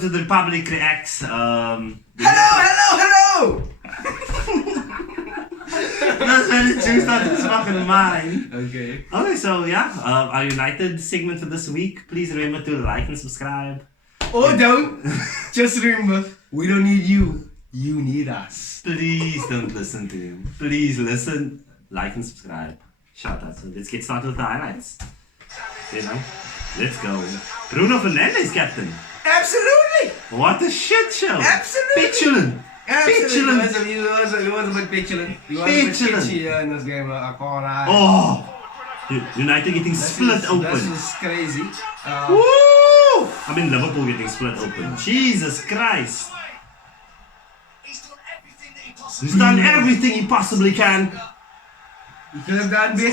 To the Republic Reacts. Hello! That's when the juice out his fucking mind. Okay. Okay, so yeah, our United segment for this week. Please remember to like and subscribe. Or don't. Just remember, we don't need you. You need us. Please don't listen to him. Please listen, like and subscribe. Shout out. So let's get started with the highlights. You know, let's go. Bruno Fernandes, captain. Absolutely. What a shit show. Absolutely. Petulant. Petulant. He was a bit petulant. He was a bit Petulant. pitchy in this game. I can't lie. Oh, United getting split open. That was crazy. Woo! I mean Liverpool getting split open. Jesus Christ. He's done everything he possibly can. He could have done better.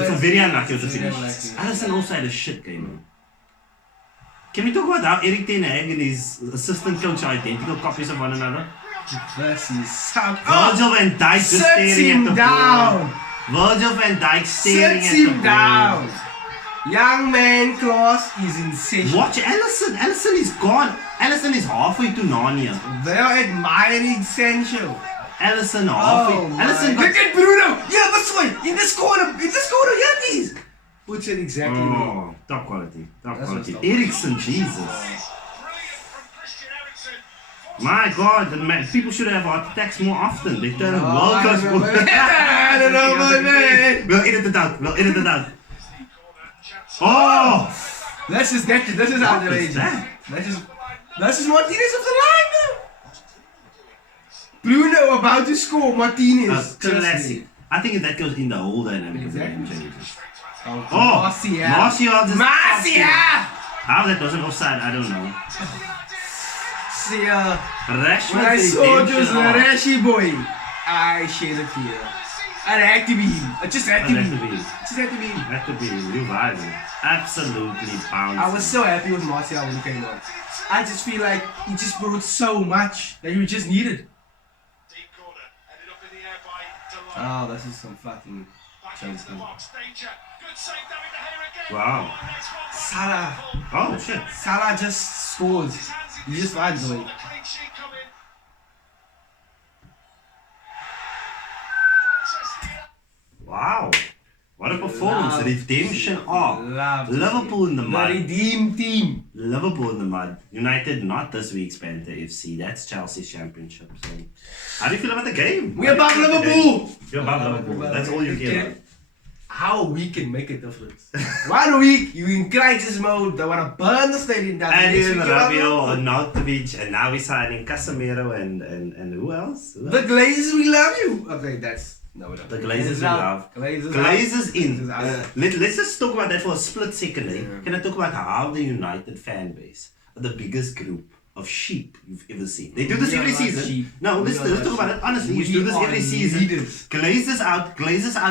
That's a very unlucky with the Very finish. unlucky. Alisson also had a shit game, man. Can we talk about how Erik ten Hag and his assistant coach are identical copies of one another? This is some. Virgil van Dijk just Sits staring him at the down. ball. Virgil van Dijk staring Sits at the him ball. down. Young man class is insane. Watch Alisson. Alisson is gone. Alisson is halfway to Narnia. They are admiring Sancho. Alisson halfway. Oh my. Alisson Look got. at Bruno. Yeah, this way. In this corner. Yeah, these. Puts it exactly. Oh, top quality. Top That's quality. what's top. Eriksen, Jesus. My God, people should have heart attacks more often. They turn world class. I don't know, my man. We'll edit it out. Oh! This is outrageous. that? This is Martinez of the line now. Bruno about to score. Martinez. Classic. I think if that goes in, the whole dynamic of the game Exactly. changes. Oh, Martial just. Martial! How that wasn't offside, I don't know. Rashford. When I saw it was redemption arc. Rashi boy, I shed a tear. It had to be him. It just had to be Had him. to be. It just had to be him. Had to be reviving. Absolutely bouncing. I was so happy with Martial when he came on. I just feel like he just brought so much that you just needed. Oh, this is some fucking joke. Wow. Salah. Oh shit. Salah just scores. He just finds a way. Wow. What a performance. Love Redemption arc. Love to Liverpool see in the it. mud. The redeem team. Liverpool in the mud. United not this week's Panther FC. That's Chelsea's championship. So, how do you feel about the game? We're above Liverpool. You're above Liverpool. That's all you care about. How a week can make a difference. 1 week, you in crisis mode, they want to burn the stadium down. And Next in week, you're above Rabiot, Liverpool. Arnautovic, and now we're signing Casemiro and who else? The Glazers, we love you. Okay, that's... No, we don't. The Glazers we out. love. Glazers Glazers out. in. Glazers out. Let's just talk about that for a split second. Yeah. Can I talk about how the United fan base are the biggest group of sheep you've ever seen? They do this We are every not season. sheep. No, We let's are not talk about sheep. it honestly. We You do this are every season. leaders. Glazers out.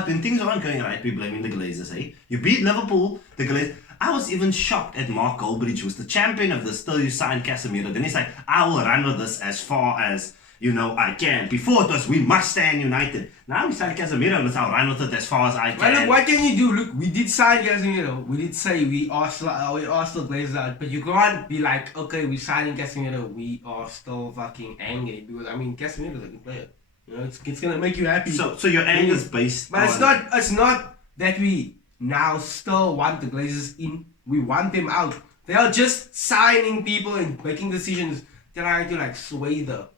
When things aren't going right, we're blaming the Glazers, eh? You beat Liverpool, the Glazers. I was even shocked at Mark Goldbridge, who's the champion of this, still you signed Casemiro. Then he's like, I will run with this as far as, I can. Before it was, we must stand united. Now we signed Casemiro and I'll run with it as far as I can. Well, look, what can you do? Look, we did sign Casemiro. We did say we are still Glazers out. But you can't be like, okay, we're signing Casemiro. We are still fucking angry. Because, Casemiro's a good player. It's going to make you happy. So your anger is based But on... it's not that we now still want the Glazers in. We want them out. They are just signing people and making decisions trying to sway the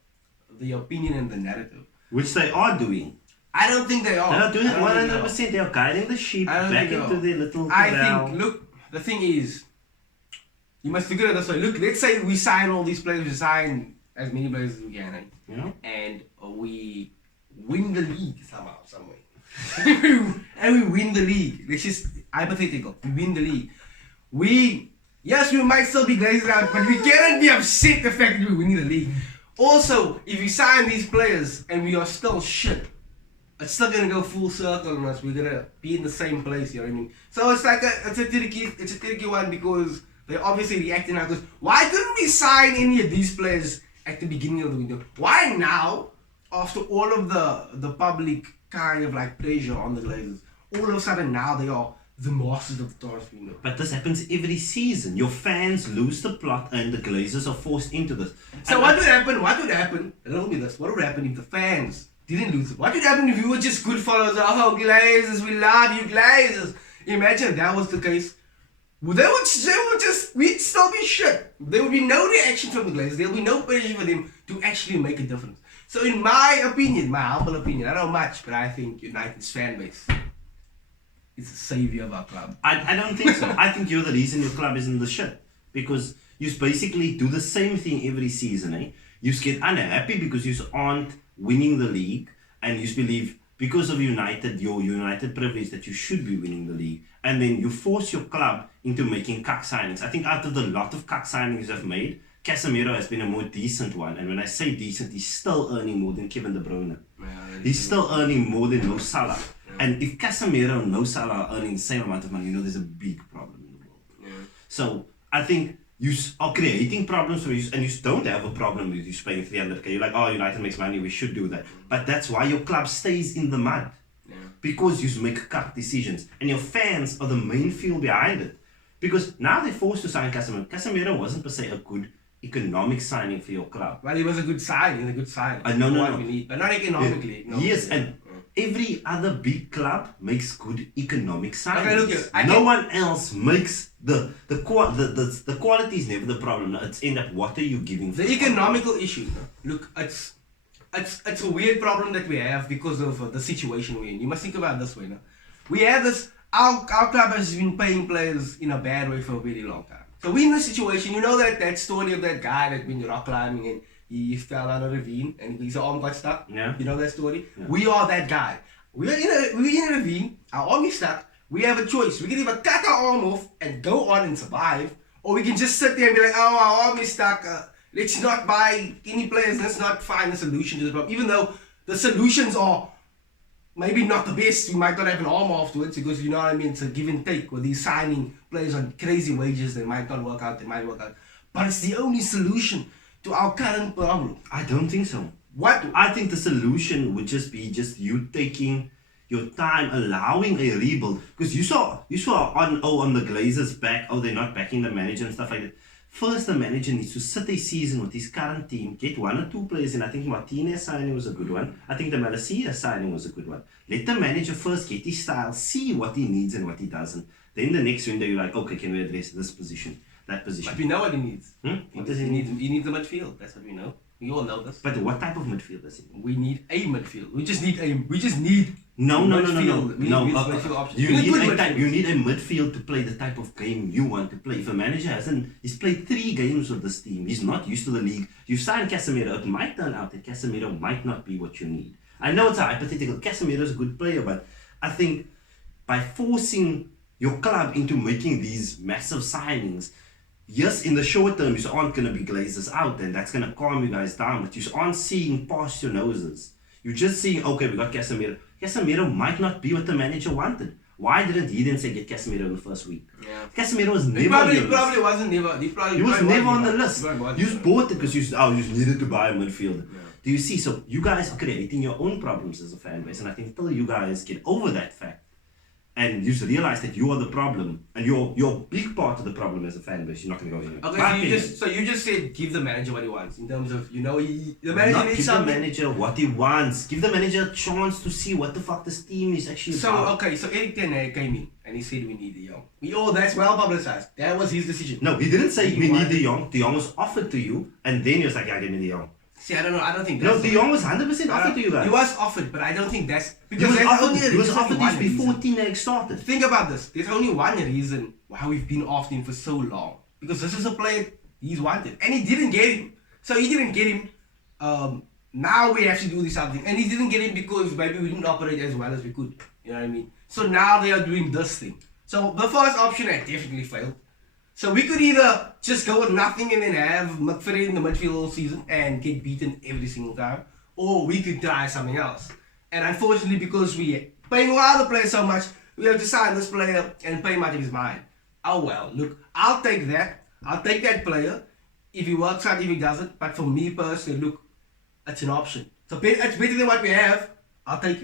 opinion and the narrative. Which they are doing. I don't think they are. They are doing it I don't think they are. 100%. They are guiding the sheep I don't back think they into are. their little I corral. think, look, the thing is, you must look at it this way. Look, let's say we sign all these players, we sign as many players as we can, right? You know? And we win the league somehow, some way. And we win the league. Let's just hypothetical. We win the league. Yes, we might still be glazed out, but we cannot be upset the fact that we win the league. Also, if we sign these players and we are still shit, it's still gonna go full circle on us. We're gonna be in the same place, you know what I mean? So it's like it's a tricky one because they're obviously reacting now. Because why couldn't we sign any of these players at the beginning of the window? Why now, after all of the public kind of pressure on the Glazers, all of a sudden now the masters of the transfer window. But this happens every season. Your fans lose the plot and the Glazers are forced into this. So And what would happen? What would happen? Tell me this. What would happen if the fans didn't lose it? What would happen if you were just good followers? Oh, Glazers, we love you, Glazers. Imagine that was the case. We'd still be shit. There would be no reaction from the Glazers. There would be no pressure for them to actually make a difference. So in my opinion, my humble opinion, I don't know much, but I think United's fan base is the savior of our club. I don't think so. I think you're the reason your club is in the shit. Because you basically do the same thing every season, eh? You get unhappy because you aren't winning the league, and you believe because of United, your United privilege, that you should be winning the league. And then you force your club into making cuck signings. I think out of the lot of cuck signings you've made, Casemiro has been a more decent one. And when I say decent, he's still earning more than Kevin De Bruyne. He's still earning more than Mo Salah. And if Casemiro and Mo Salah are earning the same amount of money, you know there's a big problem in the world. Yeah. So I think you are creating problems for you, and you don't have a problem with you paying 300k. You're like, oh, United makes money, we should do that. But that's why your club stays in the mud. Yeah. Because you make cut decisions. And your fans are the main fuel behind it. Because now they're forced to sign Casemiro. Casemiro wasn't per se a good economic signing for your club. Well, he was a good sign. He's a good sign. No. We need, but not economically. No. Yes, and every other big club makes good economic signings. Okay, look here. No one else makes the quality is never the problem. It's end up what are you giving for The economical issue. Look, it's a weird problem that we have because of the situation we're in. You must think about it this way. No? We have this. Our club has been paying players in a bad way for a very long time. So we're in this situation. You know that story of that guy that been rock climbing and he fell down a ravine and his arm got stuck. Yeah. You know that story? Yeah. We are that guy. We're in a ravine. Our arm is stuck. We have a choice. We can either cut our arm off and go on and survive, or we can just sit there and be like, oh, our arm is stuck. Let's not buy any players. Let's not find a solution to the problem. Even though the solutions are maybe not the best. We might not have an arm afterwards because, you know what I mean, it's a give and take with these signing players on crazy wages. They might not work out. They might work out. But it's the only solution to our current problem. I don't think so. What? I think the solution would just be you taking your time, allowing a rebuild. Because you saw on the Glazers back, they're not backing the manager and stuff like that. First, the manager needs to sit a season with his current team, get one or two players in. I think Martinez signing was a good one. I think the Malacia signing was a good one. Let the manager first get his style, see what he needs and what he doesn't. Then the next window, you're like, okay, can we address this position, that position? But we know what he needs. What does he need? He needs a midfield. That's what we know. We all know this. But what type of midfield does he need? We need a midfield. We just need No. midfield. We need midfield options. We need good midfield. You need a midfield to play the type of game you want to play. If a manager he's played 3 games with this team, he's not used to the league. You sign Casemiro, it might turn out that Casemiro might not be what you need. I know it's a hypothetical. Casemiro is a good player, but I think by forcing your club into making these massive signings, yes, in the short term, you aren't going to be Glazers out, and that's going to calm you guys down, but you aren't seeing past your noses. You're just seeing, okay, we got Casemiro. Casemiro might not be what the manager wanted. Why didn't he then say get Casemiro in the first week? Yeah. Casemiro was never He on your list. wasn't never. He was never on the list. You bought it because you needed to buy a midfielder. Yeah. Do you see? So you guys are creating your own problems as a fan base, and I think until you guys get over that fact, and you just realize that you are the problem, and you're a big part of the problem as a fan base, you're not going to go anywhere. Okay, so you just said give the manager what he wants in terms of the manager Not needs give the something. manager what he wants. Give the manager a chance to see what the fuck this team is actually So about. okay, so Eric Ten Hag came in and he said we need the young. That's well publicized. That was his decision. No, he didn't say He we need wanted- De Jong. De Jong was offered to you, and then he was like, yeah, give me De Jong. See, I don't know. I don't think No, that's De Jong was 100% offered to you guys. He was offered, but I don't think that's He because was there's offered, only he was there's offered only this one before reason. Ten Hag started. Think about this. There's only one reason why we've been after him for so long. Because this is a player he's wanted. And he didn't get him. So he didn't get him. Now we have to do this something. And he didn't get him because maybe we didn't operate as well as we could. You know what I mean? So now they are doing this thing. So the first option had definitely failed. So we could either just go with nothing and then have McFerrin in the midfield all season and get beaten every single time. Or we could try something else. And unfortunately, because we paying all the players so much, we have to sign this player and pay much of his mind. Oh well, look, I'll take that. I'll take that player if he works out, if he doesn't. But for me personally, look, it's an option. So it's better than what we have. I'll take it.